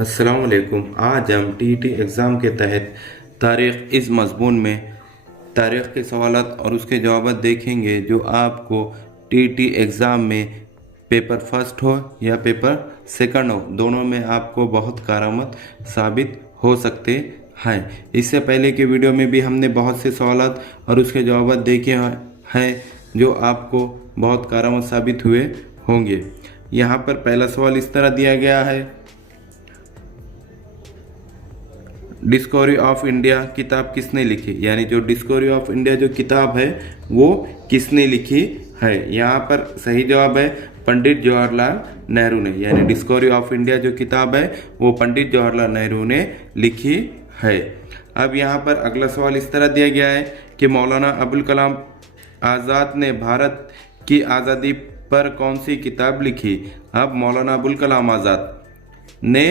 अस्सलाम वालेकुम। आज हम टीईटी एग्ज़ाम के तहत तारीख़ इस मज़मून में तारीख़ के सवालात और उसके जवाब देखेंगे जो आपको टीईटी एग्ज़ाम में पेपर फर्स्ट हो या पेपर सेकंड हो, दोनों में आपको बहुत कारआमद साबित हो सकते हैं। इससे पहले के वीडियो में भी हमने बहुत से सवालात और उसके जवाब देखे हैं जो आपको बहुत कारआमद साबित हुए होंगे। यहाँ पर पहला सवाल इस तरह दिया गया है, डिस्कवरी ऑफ इंडिया किताब किसने लिखी, यानी जो डिस्कवरी ऑफ इंडिया जो किताब है वो किसने लिखी है। यहाँ पर सही जवाब है पंडित जवाहरलाल नेहरू ने, यानी डिस्कवरी ऑफ इंडिया जो किताब है वो पंडित जवाहरलाल नेहरू ने लिखी है। अब यहाँ पर अगला सवाल इस तरह दिया गया है कि मौलाना अबुल कलाम आज़ाद ने भारत की आज़ादी पर कौन सी किताब लिखी। अब मौलाना अबुल कलाम आज़ाद ने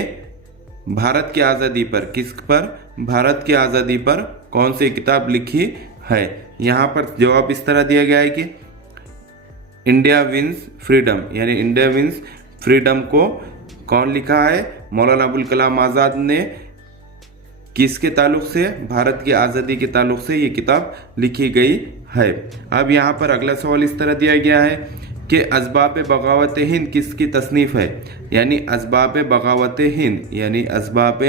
भारत की आज़ादी पर भारत की आज़ादी पर कौन सी किताब लिखी है। यहाँ पर जवाब इस तरह दिया गया है कि इंडिया विंस फ्रीडम, यानी इंडिया विंस फ्रीडम को कौन लिखा है, मौलाना अबुल कलाम आज़ाद ने। किसके ताल्लुक से, भारत की आज़ादी के ताल्लुक से ये किताब लिखी गई है। अब यहाँ पर अगला सवाल इस तरह दिया गया है कि असबाब बगावत हिंद किसकी तसनीफ़ है, यानी असबाब बगावत हिंद, यानी असबाब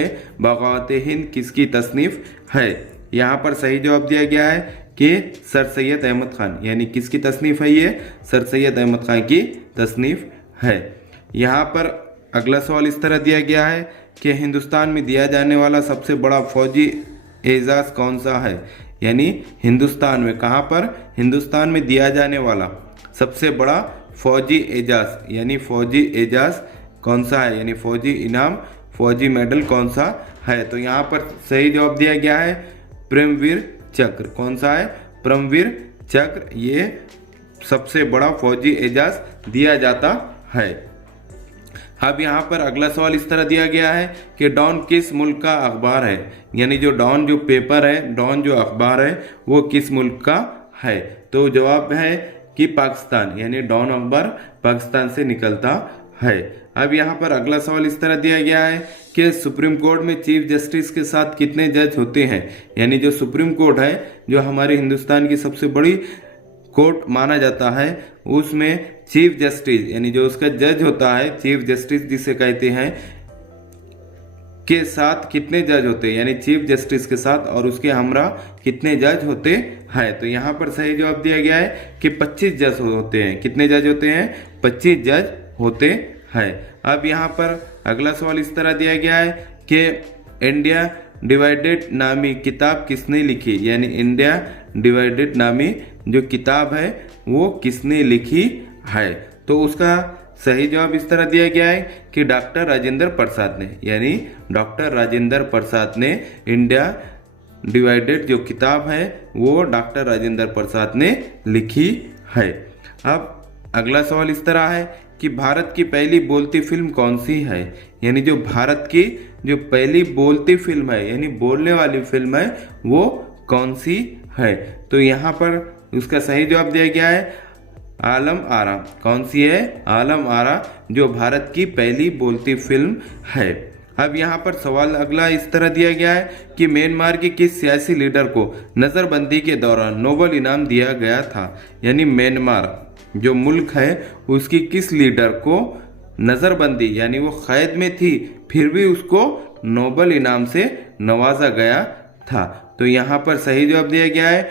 बगावत हिंद किसकी तसनीफ़ है। यहाँ पर सही जवाब दिया गया है कि सर सैयद अहमद खान, यानी किसकी तसनीफ़ है, ये सर सैयद अहमद खान की तसनीफ़ है। यहाँ पर अगला सवाल इस तरह दिया गया है कि हिंदुस्तान में दिया जाने वाला सबसे बड़ा फौजी एजाज़ कौन सा है, यानी हिंदुस्तान में, कहाँ पर, हिंदुस्तान में दिया जाने वाला सबसे बड़ा फौजी एजाज, यानी फौजी एजाज कौन सा है, यानी फौजी इनाम, फौजी मेडल कौन सा है। तो यहाँ पर सही जवाब दिया गया है परमवीर चक्र। कौन सा है, परमवीर चक्र, ये सबसे बड़ा फौजी एजाज दिया जाता है। अब यहाँ पर अगला सवाल इस तरह दिया गया है कि डॉन किस मुल्क का अखबार है, यानी जो डॉन जो पेपर है, डॉन जो अखबार है वो किस मुल्क का है। तो जवाब है कि पाकिस्तान, यानी डॉन अखबार पाकिस्तान से निकलता है। अब यहाँ पर अगला सवाल इस तरह दिया गया है कि सुप्रीम कोर्ट में चीफ जस्टिस के साथ कितने जज होते हैं, यानी जो सुप्रीम कोर्ट है जो हमारे हिंदुस्तान की सबसे बड़ी कोर्ट माना जाता है, उसमें चीफ जस्टिस, यानी जो उसका जज होता है, चीफ जस्टिस जिसे कहते हैं, के साथ कितने जज होते हैं, यानी चीफ जस्टिस के साथ और उसके हमरा कितने जज होते हैं। तो यहाँ पर सही जवाब दिया गया है कि 25 जज होते हैं। कितने जज होते हैं, 25 जज होते हैं। अब यहाँ पर अगला सवाल इस तरह दिया गया है कि इंडिया डिवाइडेड नामी किताब किसने लिखी, यानी इंडिया डिवाइडेड नामी जो किताब है वो किसने लिखी है। तो उसका सही जवाब इस तरह दिया गया है कि डॉक्टर राजेंद्र प्रसाद ने, यानी डॉक्टर राजेंद्र प्रसाद ने इंडिया डिवाइडेड जो किताब है वो डॉक्टर राजेंद्र प्रसाद ने लिखी है। अब अगला सवाल इस तरह है कि भारत की पहली बोलती फिल्म कौन सी है, यानी जो भारत की जो पहली बोलती फिल्म है, यानी बोलने वाली फिल्म है वो कौन सी है। तो यहाँ पर उसका सही जवाब दिया गया है आलम आरा। कौन सी है, आलम आरा, जो भारत की पहली बोलती फिल्म है। अब यहाँ पर सवाल अगला इस तरह दिया गया है कि म्यांमार के किस सियासी लीडर को नज़रबंदी के दौरान नोबेल इनाम दिया गया था, यानी म्यांमार जो मुल्क है उसकी किस लीडर को नज़रबंदी, यानी वो कैद में थी फिर भी उसको नोबेल इनाम से नवाजा गया था। तो यहाँ पर सही जवाब दिया गया है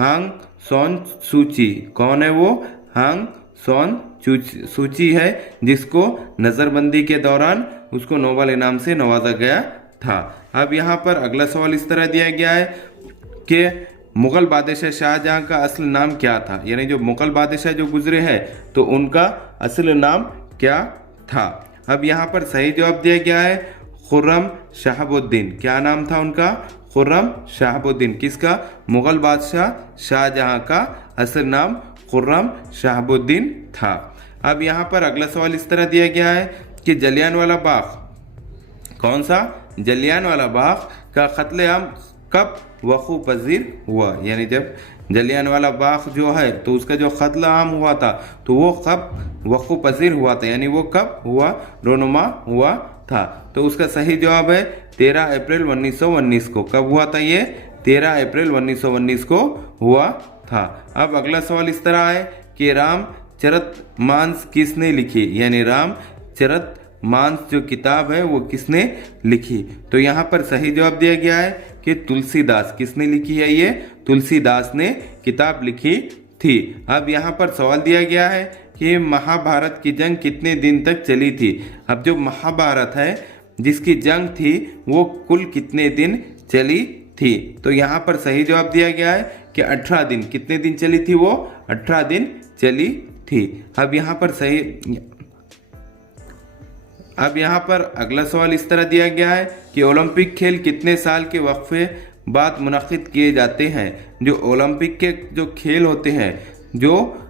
आंग सान सूची। कौन है वो, आंग सान सूची है जिसको नज़रबंदी के दौरान उसको नोबेल इनाम से नवाजा गया था। अब यहाँ पर अगला सवाल इस तरह दिया गया है कि मुग़ल बादशाह शाहजहां का असल नाम क्या था, यानी जो मुग़ल बादशाह जो गुजरे हैं तो उनका असल नाम क्या था। अब यहाँ पर सही जवाब दिया गया है खुर्रम शहाबुद्दीन। क्या नाम था उनका, खुर्रम शहाबुद्दीन। किसका, मुग़ल बादशाह शाहजहां का असल नाम खुर्रम शहाबुद्दीन था। अब यहाँ पर अगला सवाल इस तरह दिया गया है कि जलियांवाला बाग, कौन सा, जलियांवाला बाग का कत्लेआम कब वक़ू पजीर हुआ, यानी जब जलियांवाला बाग जो है तो उसका जो कत्लेआम हुआ था तो वो कब वक़ू पजीर हुआ था, यानी वो कब हुआ, रोनुमा हुआ था। तो उसका सही जवाब है 13 अप्रैल 1919 को। कब हुआ था ये? 13 अप्रैल 1919 को हुआ था। अब अगला सवाल इस तरह है कि रामचरितमानस किसने लिखी, यानी रामचरितमानस जो किताब है वो किसने लिखी? तो यहाँ पर सही जवाब दिया गया है कि तुलसीदास। किसने लिखी है ये? तुलसीदास ने किताब लिखी थी। अब यहाँ पर सवाल दिया गया है कि महाभारत की जंग कितने दिन तक चली थी? अब जो महाभारत है जिसकी जंग थी वो कुल कितने दिन चली थी? तो यहाँ पर सही जवाब दिया गया है कि 18 दिन। कितने दिन चली थी वो? 18 दिन चली थी। अब यहाँ पर अगला सवाल इस तरह दिया गया है कि ओलंपिक खेल कितने साल के वक्फे बाद मुनक्किद किए जाते हैं? जो ओलंपिक के जो खेल होते हैं जो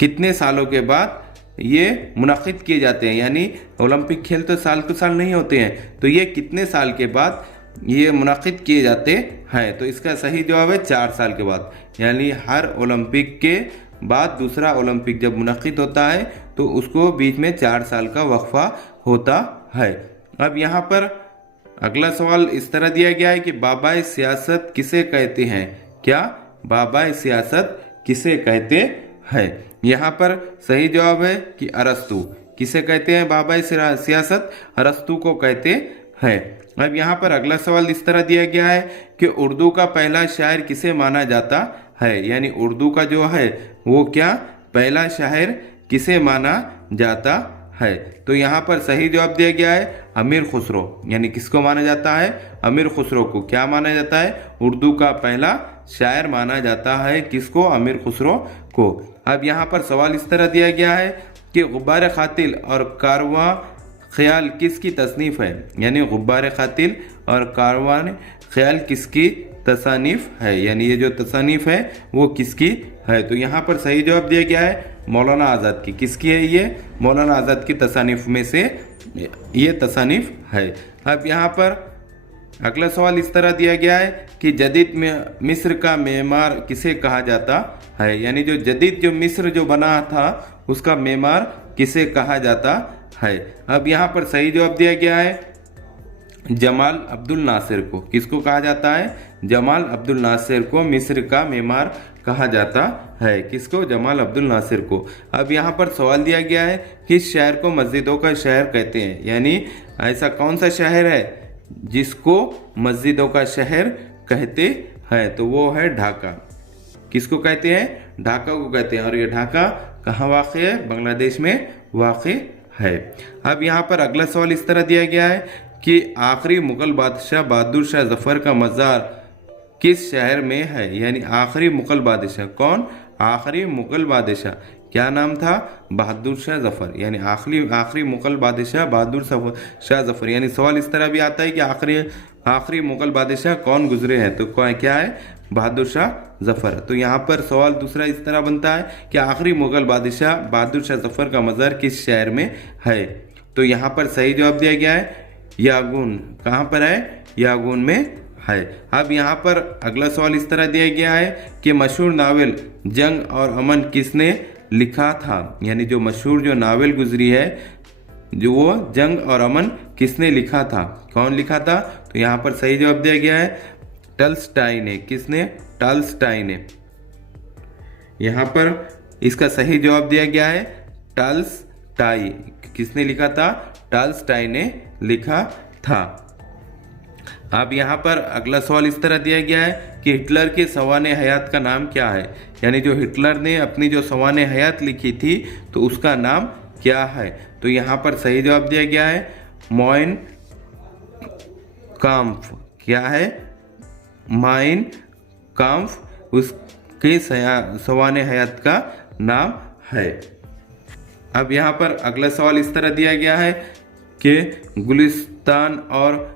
कितने सालों के बाद ये मुनक्किद किए जाते हैं, यानी ओलंपिक खेल तो साल को साल नहीं होते हैं, तो ये कितने साल के बाद ये मुनक्किद किए जाते हैं? तो इसका सही जवाब है 4 साल के बाद। यानी हर ओलंपिक के बाद दूसरा ओलंपिक जब मुनक्किद होता है तो उसको बीच में 4 साल का वक्फा होता है। अब यहाँ पर अगला सवाल इस तरह दिया गया है कि बाबाए सियासत किसे कहते हैं? क्या बाबाए सियासत किसे कहते हैं? यहाँ पर सही जवाब है कि अरस्तु। किसे कहते हैं बाबाए सियासत? अरस्तु को कहते हैं। अब यहाँ पर अगला सवाल इस तरह दिया गया है कि उर्दू का पहला शायर किसे माना जाता है? यानी उर्दू का जो है वो क्या पहला शायर किसे माना जाता है? तो यहाँ पर सही जवाब दिया गया है अमीर खुसरो। यानी किसको माना जाता है? अमीर खुसरो को। क्या माना जाता है? उर्दू का पहला शायर माना जाता है। किसको? अमीर खुसरो को। अब यहाँ पर सवाल इस तरह दिया गया है कि गुब्बार खातिल और कारवां ख्याल किसकी तसनीफ है? यानी गुब्बार खातिल और कारवां ख्याल किसकी तसानीफ है? यानी ये जो तसानीफ है वो किसकी है? तो यहाँ पर सही जवाब दिया गया है मौलाना आज़ाद की। किसकी है ये? मौलाना आज़ाद की तसानीफ में से ये तसानीफ है। अब यहाँ पर अगला सवाल इस तरह दिया गया है कि जदीद में मिस्र का मेमार किसे कहा जाता है? यानी जो जदीद जो मिस्र जो बना था उसका मेमार किसे कहा जाता है? अब यहाँ पर सही जवाब दिया गया है जमाल अब्दुल नासिर को। किसको कहा जाता है? जमाल अब्दुल नासिर को मिस्र का मेमार कहा जाता है। किसको? जमाल अब्दुल नासिर को। अब यहाँ पर सवाल दिया गया है कि इस शहर को मस्जिदों का शहर कहते हैं। यानी ऐसा कौन सा शहर है जिसको मस्जिदों का शहर कहते हैं? तो वो है ढाका। किसको कहते हैं? ढाका को कहते हैं। और ये ढाका कहाँ वाक़ है? बांग्लादेश में वाक़ है। अब यहाँ पर अगला सवाल इस तरह दिया गया है कि आखिरी मुगल बादशाह बहादुर शाह जफर का मज़ार किस शहर में है? यानी आखिरी मुगल बादशाह कौन? आखिरी मुगल बादशाह क्या नाम था? बहादुर शाह जफर। यानी आखिरी मुगल बादशाह बहादुर शाह जफर। यानी सवाल इस तरह भी आता है कि आखिरी मुगल बादशाह कौन गुजरे हैं? तो क्या है? बहादुर शाह जफर। तो यहाँ पर सवाल दूसरा इस तरह बनता है कि आखिरी मुगल बादशाह बहादुर शाह जफर का मज़ार किस शहर में है? तो यहाँ पर सही जवाब दिया गया है यागून। कहाँ पर है? यागून में है। अब यहाँ पर अगला सवाल इस तरह दिया गया है कि मशहूर नावल जंग और अमन किसने लिखा था? यानी जो मशहूर जो नावल गुजरी है जो वो जंग और अमन किसने लिखा था? कौन लिखा था? तो यहाँ पर सही जवाब दिया गया है टॉल्स्टॉय ने। किसने? टॉल्स्टॉय ने। यहाँ पर इसका सही जवाब दिया गया है टॉल्स्टॉय। किसने लिखा था? टॉल्स्टॉय ने लिखा था। अब यहाँ पर अगला सवाल इस तरह दिया गया है कि हिटलर के सवाने हयात का नाम क्या है? यानी जो हिटलर ने अपनी जो सवाने हयात लिखी थी तो उसका नाम क्या है? तो यहाँ पर सही जवाब दिया गया है मोइन काम्फ। क्या है? माइन काम्फ उसके सवाने हयात का नाम है। अब यहाँ पर अगला सवाल इस तरह दिया गया है कि गुलिस्तान और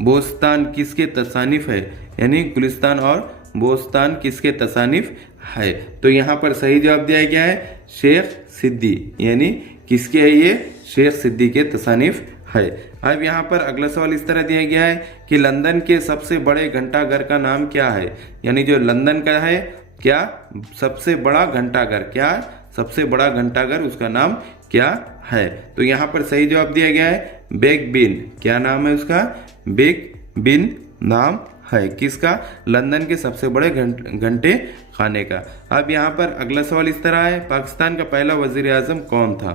बोस्तान किसके तसानीफ है? यानी गुलिस्तान और बोस्तान किसके तसानीफ है? तो यहाँ पर सही जवाब दिया गया है शेख सिद्दी। यानी किसके है ये? शेख सिद्दी के तसानीफ है। अब यहाँ पर अगला सवाल इस तरह दिया गया है कि लंदन के सबसे बड़े घंटाघर का नाम क्या है? यानी जो लंदन का है क्या सबसे बड़ा घंटाघर, क्या सबसे बड़ा घंटाघर उसका नाम क्या है? तो यहाँ पर सही जवाब दिया गया है बेक बिन। क्या नाम है उसका? बेक बिन नाम है किसका? लंदन के सबसे बड़े घंटे खाने का। अब यहाँ पर अगला सवाल इस तरह है, पाकिस्तान का पहला वजीर आजम कौन था?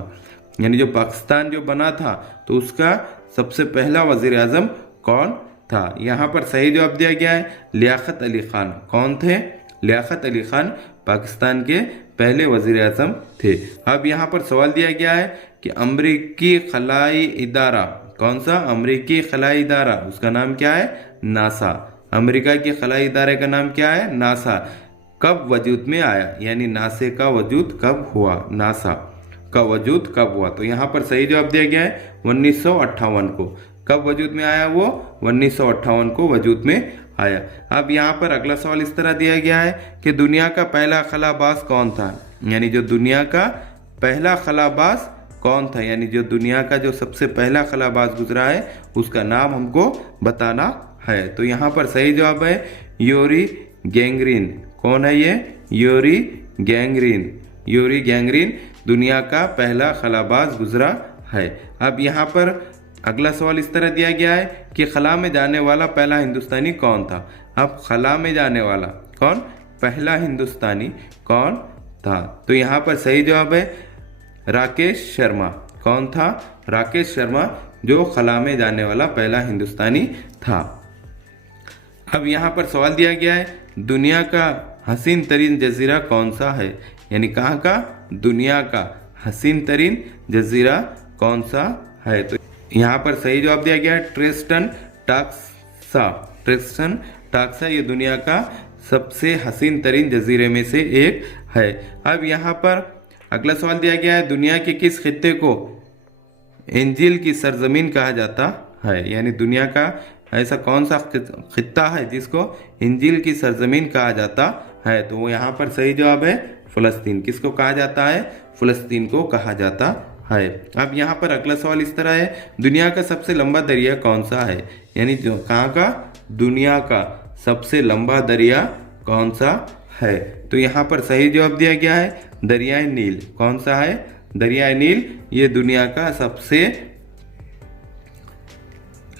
यानी जो पाकिस्तान जो बना था तो उसका सबसे पहला वजीर आजम कौन था? यहाँ पर सही जवाब दिया गया है लियाकत अली खान। कौन थे? लियाकत अली खान पाकिस्तान के पहले वजीर आजम थे। अब यहाँ पर सवाल दिया गया है कि अमरीकी खलाई इदारा कौन सा? अमरीकी खलाई इदारा, उसका नाम क्या है? नासा। अमेरिका के खलाई इदारे का नाम क्या है? नासा। कब वजूद में आया? यानी नासे का वजूद कब हुआ? नासा का वजूद कब हुआ? तो यहाँ पर सही जवाब दिया गया है 1958 को। कब वजूद में आया वो? 1958 को वजूद में आया। अब यहाँ पर अगला सवाल इस तरह दिया गया है कि दुनिया का पहला खलाबाज कौन था? यानी जो दुनिया का पहला खलाबाज कौन था? यानी जो दुनिया का जो सबसे पहला खलाबाज गुजरा है उसका नाम हमको बताना है। तो यहाँ पर सही जवाब है यूरी गैंगरीन। कौन है ये? Yuri gangrene. यूरी गैंगरीन दुनिया का पहला खलाबाज गुजरा है। अब यहाँ पर अगला सवाल इस तरह दिया गया है कि खला में जाने वाला पहला हिंदुस्तानी कौन था? अब खला में जाने वाला कौन? पहला हिंदुस्तानी कौन था? तो यहाँ पर सही जवाब है राकेश शर्मा। कौन था? राकेश शर्मा जो खला में जाने वाला पहला हिंदुस्तानी था। अब यहाँ पर सवाल दिया गया है दुनिया का हसीन तरीन जजीरा कौन सा है? यानी कहाँ का? दुनिया का हसीन तरीन जजीरा कौन सा है? तो यहाँ पर सही जवाब दिया गया है ट्रिस्टन टाक्सा। ट्रिस्टन टाक्सा ये दुनिया का सबसे हसीन तरीन जजीरे में से एक है। अब यहाँ पर अगला सवाल दिया गया है दुनिया के किस खित्ते को इंजिल की सरजमीन कहा जाता है? यानी दुनिया का ऐसा कौन सा खित्ता है जिसको इंजिल की सरजमीन कहा जाता है? तो वो यहाँ पर सही जवाब है फलस्तीन। किसको कहा जाता है? फलस्तीन को कहा जाता है। अब यहाँ पर अगला सवाल इस तरह है दुनिया का सबसे लंबा दरिया कौन सा है? यानी जो कहाँ का? दुनिया का सबसे लंबा दरिया कौन सा है? तो यहाँ पर सही जवाब दिया गया है दरियाए नील। कौन सा है? दरियाए नील ये दुनिया का सबसे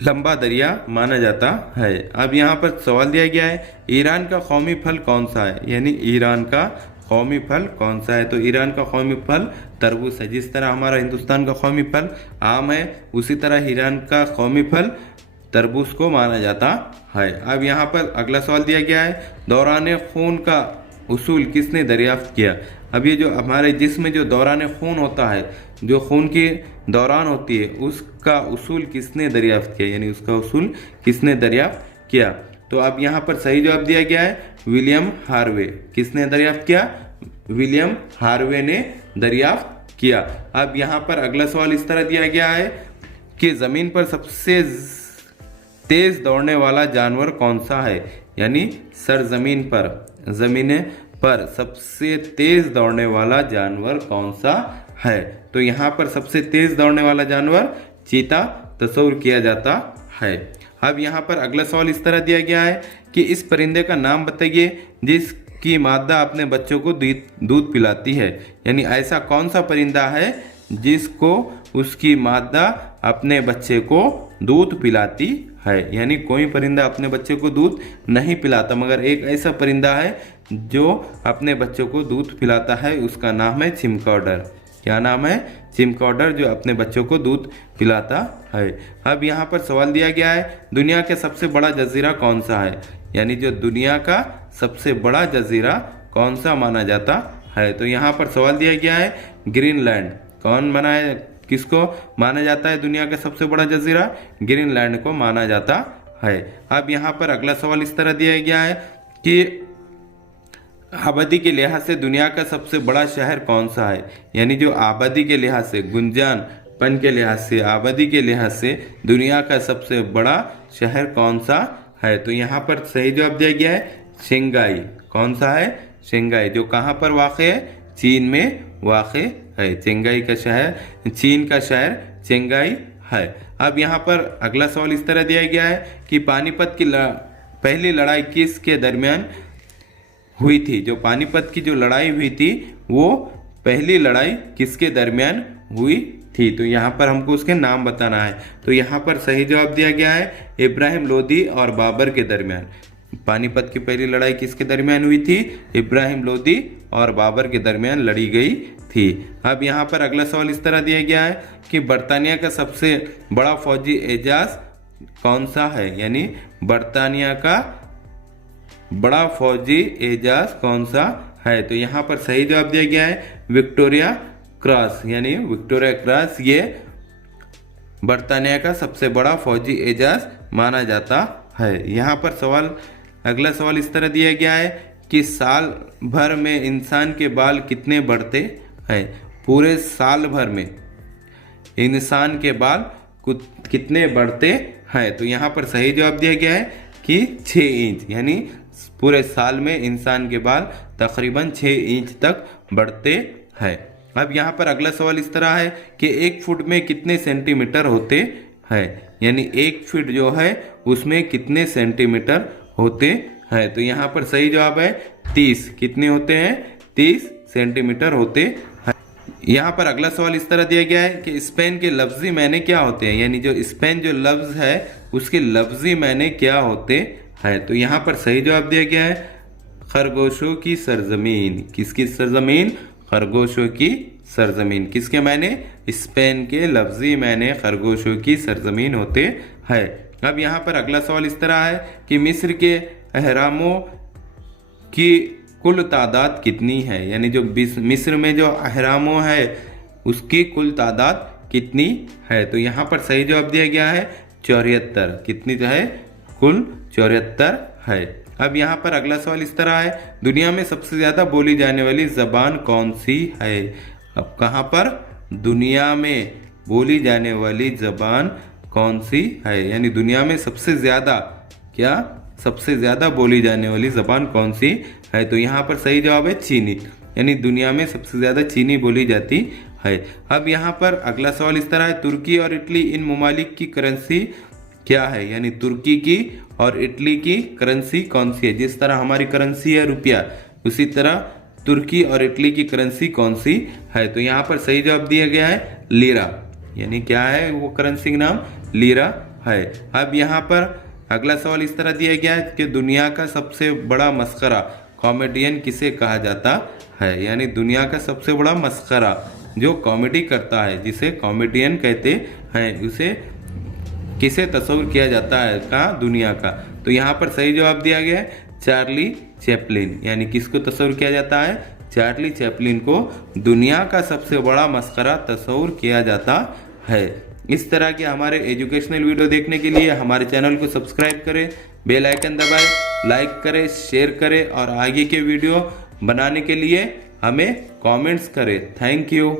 लंबा दरिया माना जाता है। अब यहाँ पर सवाल दिया गया है ईरान का कौमी फल कौन सा है? यानी ईरान का कौमी फल कौन सा है? तो ईरान का कौमी फल तरबूज है। जिस तरह हमारा हिंदुस्तान का कौमी फल आम है उसी तरह ईरान का कौमी फल तरबूज को माना जाता है। अब यहाँ पर अगला सवाल दिया गया है दौरान खून का उसूल किसने दरियाफ्त किया? अब ये जो हमारे जिस्म में जो दौरान खून होता है, जो खून के दौरान होती है, उसका उसूल किसने दरियाफ्त किया? यानी उसका उसूल किसने दरियाफ्त किया? तो अब यहाँ पर सही जवाब दिया गया है विलियम हार्वे। किसने दरियाफ्त किया? विलियम हार्वे ने दरियाफ्त किया। अब यहाँ पर अगला सवाल इस तरह दिया गया है कि जमीन पर सबसे तेज दौड़ने वाला जानवर कौन सा है? यानी सरजमीन पर, जमीन पर सबसे तेज दौड़ने वाला जानवर कौन सा है? तो यहाँ पर सबसे तेज दौड़ने वाला जानवर चीता तस्वुर किया जाता है। अब यहाँ पर अगला सवाल इस तरह दिया गया है कि इस परिंदे का नाम बताइए जिसकी मादा अपने बच्चों को दूध पिलाती है। यानी ऐसा कौन सा परिंदा है जिसको उसकी मादा अपने बच्चे को दूध पिलाती है? यानी कोई परिंदा अपने बच्चे को दूध नहीं पिलाता, मगर एक ऐसा परिंदा है जो अपने बच्चों को दूध पिलाता है, उसका नाम है चिमकौडर। क्या नाम है? चिमकौडर, जो अपने बच्चों को दूध पिलाता है। अब यहाँ पर सवाल दिया गया है दुनिया का सबसे बड़ा जजीरा कौन सा है? यानी जो दुनिया का सबसे बड़ा जजीरा कौन सा माना जाता है? तो यहाँ पर सवाल दिया गया है ग्रीनलैंड। कौन माना है? किसको माना जाता है दुनिया का सबसे बड़ा जजीरा? ग्रीनलैंड को माना जाता है। अब यहाँ पर अगला सवाल इस तरह दिया गया है कि आबादी के लिहाज से दुनिया का सबसे बड़ा शहर कौन सा है? यानी जो आबादी के लिहाज से, गुंजानपन के लिहाज से, आबादी के लिहाज से दुनिया का सबसे बड़ा शहर कौन सा है? तो यहाँ पर सही जवाब दिया गया है शंघाई। कौन सा है? शंघाई, जो कहाँ पर वाक़ है? चीन में वाक़ है। शंघाई का शहर, चीन का शहर शंघाई है। अब यहाँ पर अगला सवाल इस तरह दिया गया है कि पानीपत की पहली लड़ाई किसके दरमियान हुई थी? जो पानीपत की जो लड़ाई हुई थी वो पहली लड़ाई किसके दरमियान हुई थी। तो यहाँ पर हमको उसके नाम बताना है। तो यहाँ पर सही जवाब दिया गया है इब्राहिम लोदी और बाबर के दरमियान। पानीपत की पहली लड़ाई किसके दरमियान हुई थी? इब्राहिम लोदी और बाबर के दरमियान लड़ी गई थी। अब यहाँ पर अगला सवाल इस तरह दिया गया है कि बर्तानिया का सबसे बड़ा फौजी एजाज कौन सा है? यानी बर्तानिया का बड़ा फौजी एजाज कौन सा है? तो यहाँ पर सही जवाब दिया गया है विक्टोरिया क्रॉस। यानी विक्टोरिया क्रॉस ये बर्तानिया का सबसे बड़ा फौजी एजाज माना जाता है। यहाँ पर अगला सवाल इस तरह दिया गया है कि साल भर में इंसान के बाल कितने बढ़ते हैं? पूरे साल भर में इंसान के बाल कितने बढ़ते हैं? तो यहाँ पर सही जवाब दिया गया है कि 6 इंच। यानी पूरे साल में इंसान के बाल तकरीबन 6 इंच तक बढ़ते हैं। अब यहाँ पर अगला सवाल इस तरह है कि 1 फुट में कितने सेंटीमीटर होते हैं? यानी 1 फीट जो है उसमें कितने सेंटीमीटर होते हैं? तो यहाँ पर सही जवाब है 30। कितने होते हैं? 30 सेंटीमीटर होते हैं। यहाँ पर अगला सवाल इस तरह दिया गया है कि स्पेन के लफ्जी मायने क्या होते हैं? यानी जो स्पेन जो लफ्ज है उसके लफ्जी मायने क्या होते हैं? तो यहाँ पर सही जवाब दिया गया है खरगोशों की सरजमीन। किसकी सरजमीन? खरगोशों की सरजमीन। किसके मायने? स्पेन के लफ्जी मायने खरगोशों की सरजमीन होते हैं। अब यहाँ पर अगला सवाल इस तरह है कि मिस्र के अहरामों की कुल तादाद कितनी है? यानी जो मिस्र में जो अहरामों है उसकी कुल तादाद कितनी है? तो यहाँ पर सही जवाब दिया गया है 74। कितनी जो है? कुल 74 है। अब यहाँ पर अगला सवाल इस तरह है दुनिया में सबसे ज्यादा बोली जाने वाली जबान कौन सी है? अब कहाँ पर? दुनिया में बोली जाने वाली जबान कौन सी है? यानी दुनिया में सबसे ज्यादा सबसे ज्यादा बोली जाने वाली जबान कौन सी है? तो यहाँ पर सही जवाब है चीनी। यानी दुनिया में सबसे ज्यादा चीनी बोली जाती है। अब यहाँ पर अगला सवाल इस तरह है तुर्की और इटली इन ममालिक की करेंसी क्या है? यानी तुर्की की और इटली की करेंसी कौन सी है? जिस तरह हमारी करेंसी है रुपया, उसी तरह तुर्की और इटली की करेंसी कौन सी है? तो यहाँ पर सही जवाब दिया गया है लीरा। यानी क्या है वो करेंसी का नाम? लीरा है। अब यहाँ पर अगला सवाल इस तरह दिया गया है कि दुनिया का सबसे बड़ा मस्खरा कॉमेडियन किसे कहा जाता है? यानी दुनिया का सबसे बड़ा मस्खरा जो कॉमेडी करता है जिसे कॉमेडियन कहते हैं, उसे किसे तस्वीर किया जाता है का दुनिया का? तो यहाँ पर सही जवाब दिया गया है चार्ली चैपलिन। यानी किसको तस्वीर किया जाता है? चार्ली चैपलिन को दुनिया का सबसे बड़ा मस्खरा तस्वीर किया जाता है। इस तरह के हमारे एजुकेशनल वीडियो देखने के लिए हमारे चैनल को सब्सक्राइब करें, बेल आइकन दबाएं, लाइक करें, शेयर करें और आगे के वीडियो बनाने के लिए हमें कमेंट्स करें। Thank you.